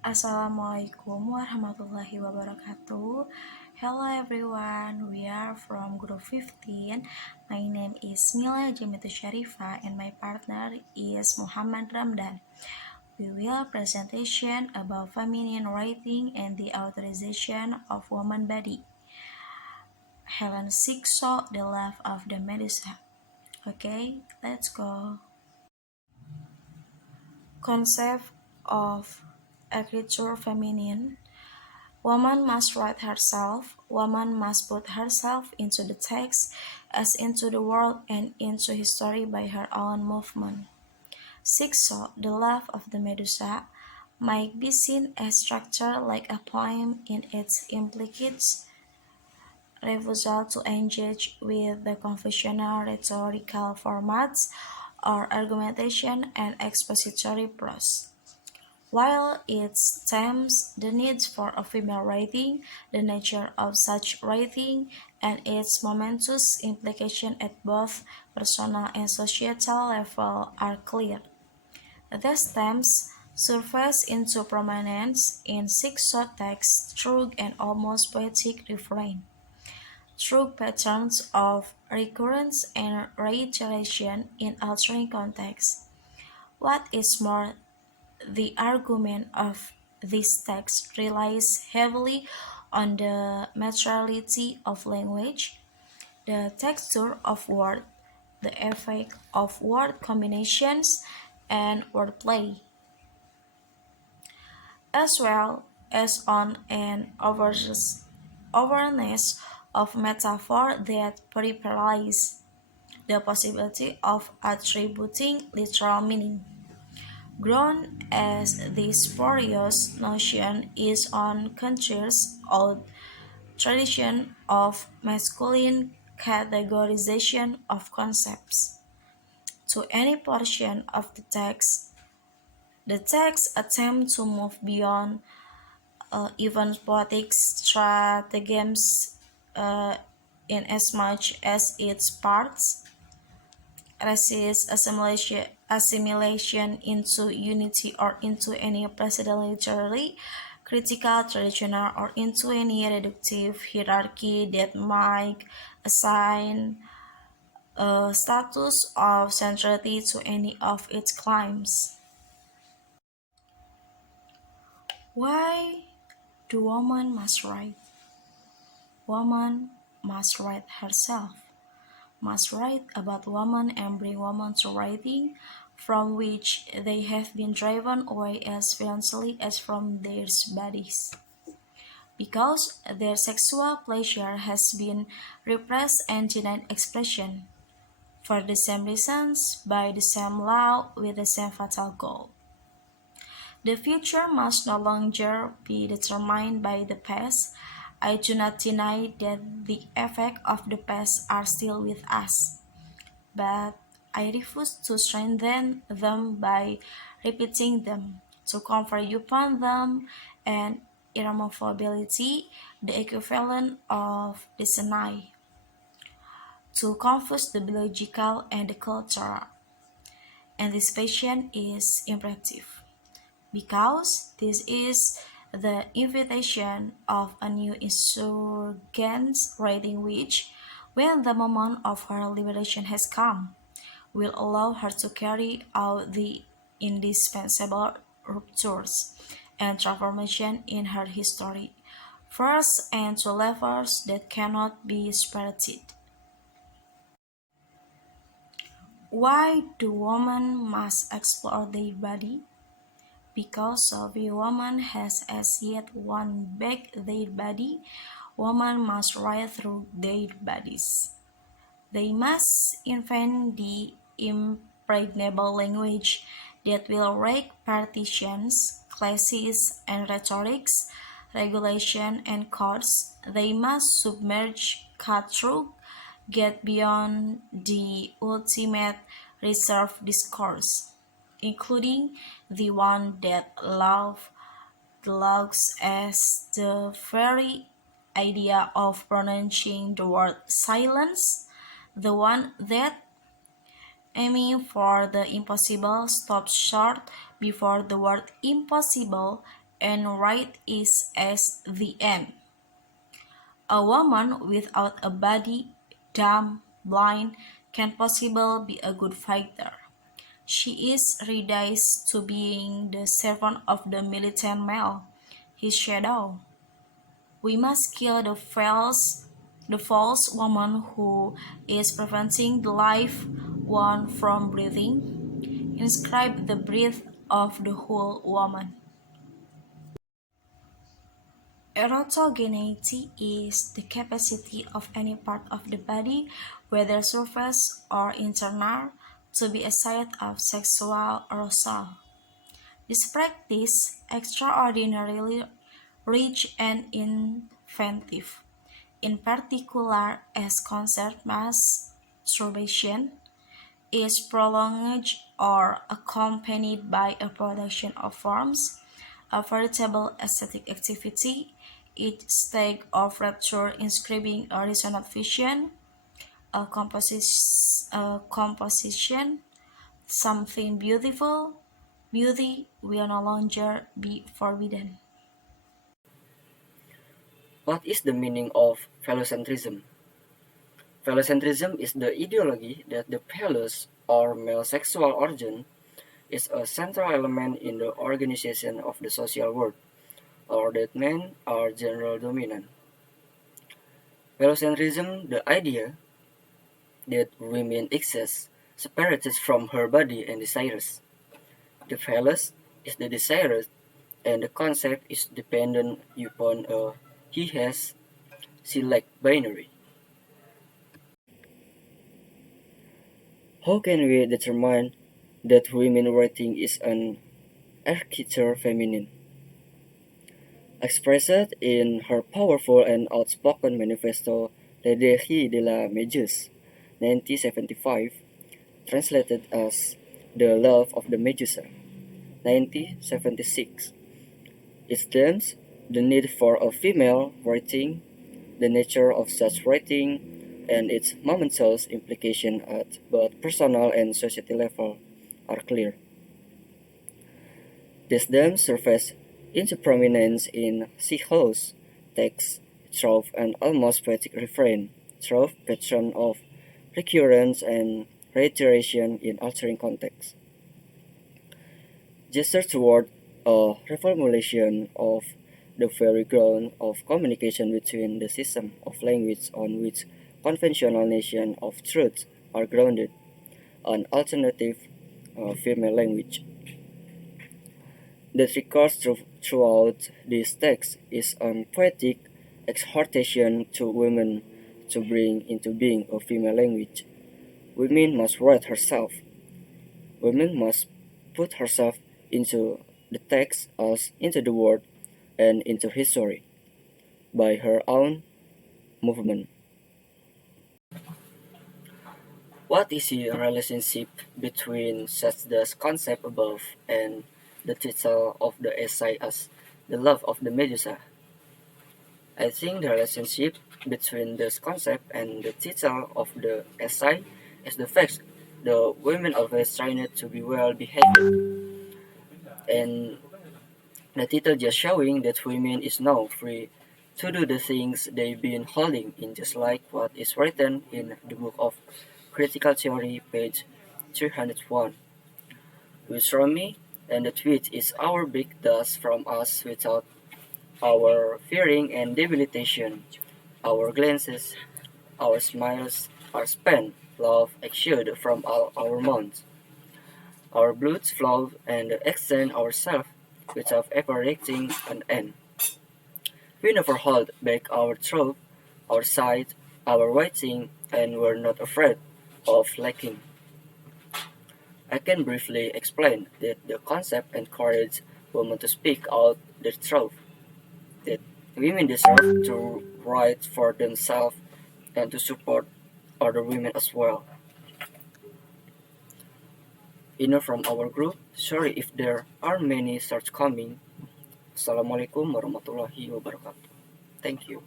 Assalamualaikum warahmatullahi wabarakatuh. Hello everyone, we are from group 15. My name is Mila Jamilatussarifah and my partner is Mochamad Ramdhan. We will presentation about feminine writing and the authorization of woman body. Helen Six saw the life of the Medusa. Okay, let's go. Concept of écriture feminine. Woman must write herself, woman must put herself into the text as into the world and into history by her own movement. Sixo, the life of the Medusa, might be seen as structured like a poem in its implicit refusal to engage with the conventional rhetorical formats or argumentation and expository prose. While it stems the need for a female writing, the nature of such writing and its momentous implication at both personal and societal level are clear. These themes surface into prominence in six short texts through an almost poetic refrain, through patterns of recurrence and reiteration in altering context. What is more, the argument of this text relies heavily on the materiality of language, the texture of word, the effect of word combinations, and wordplay, as well as on an awareness of metaphor that prepares the possibility of attributing literal meaning. Grown as this spurious notion is on conscious old tradition of masculine categorization of concepts. To any portion of the text attempts to move beyond even poetic stratagems uh, in as much as its parts resist assimilation into unity or into any precedent literary, critical, traditional, or into any reductive hierarchy that might assign a status of centrality to any of its claims. Why do woman must write? Woman must write herself, must write about women and bring women to writing, from which they have been driven away as violently as from their bodies. Because their sexual pleasure has been repressed and denied expression, for the same reasons, by the same law, with the same fatal goal. The future must no longer be determined by the past. I do not deny that the effects of the past are still with us, but I refuse to strengthen them by repeating them, to confer upon them an irremovability, the equivalent of destiny, to confuse the biological and the cultural. And this passion is imperative, because this is the invitation of a new insurgent writing which, when the moment of her liberation has come, will allow her to carry out the indispensable ruptures and transformation in her history, first and to levels that cannot be separated. Why do women must explore their body? Because every woman has as yet won back their body, women must ride through their bodies. They must invent the impregnable language that will break partitions, classes, and rhetorics, regulation, and codes. They must submerge, cut through, get beyond the ultimate reserved discourse, including the one that looks as the very idea of pronouncing the word silence, the one that, aiming for the impossible, stops short before the word impossible and right is as the end. A woman without a body, dumb, blind, can possibly be a good fighter. She is reduced to being the servant of the militant male, his shadow. We must kill the false woman who is preventing the live one from breathing. Inscribe the breath of the whole woman. Erotogeneity is the capacity of any part of the body, whether surface or internal, to be a site of sexual arousal. This practice, extraordinarily rich and inventive, in particular as concert masturbation, is prolonged or accompanied by a production of forms, a veritable aesthetic activity, each stage of rapture inscribing a resonant vision, a composition, something beautiful. Beauty will no longer be forbidden. What is the meaning of phallocentrism? Phallocentrism is the ideology that the phallus, or male sexual organ, is a central element in the organization of the social world, or that men are general dominant. Phallocentrism, the idea that women exist separated from her body and desires. The phallus is the desire, and the concept is dependent upon a he has, she lack binary. How can we determine that women writing is an architecture feminine? Expressed in her powerful and outspoken manifesto Le Défi de la Méduse, 1975, translated as The Love of the Medusa, 1976. It themes the need for a female writing, the nature of such writing, and its momentous implications at both personal and society level are clear. These themes surface into prominence in Siho's text through an almost poetic refrain, through pattern of recurrence and reiteration in altering context. Gesture toward a reformulation of the very ground of communication between the system of language on which conventional notions of truth are grounded, an alternative female language. That recurs throughout this text is a poetic exhortation to women to bring into being a female language. Women must write herself. Women must put herself into the text as into the world and into history by her own movement. What is the relationship between such the concept above and the title of the essay as The Love of the Medusa? I think the relationship between this concept and the title of the essay is the fact the women always trying to be well behaved, and the title just showing that women is now free to do the things they've been holding in, just like what is written in the book of Critical Theory, page 301. Which from me, and the tweet is our big dust from us without our fearing and debilitation. Our glances, our smiles, our spent love exude from all our mouths. Our blood flows and extend ourselves without ever reaching an end. We never hold back our throat, our sight, our waiting, and we're not afraid of lacking. I can briefly explain that the concept encourages women to speak out their truth, that women deserve to write for themselves and to support other women as well. From our group, sorry if there are many starts coming. Assalamualaikum warahmatullahi wabarakatuh. Thank you.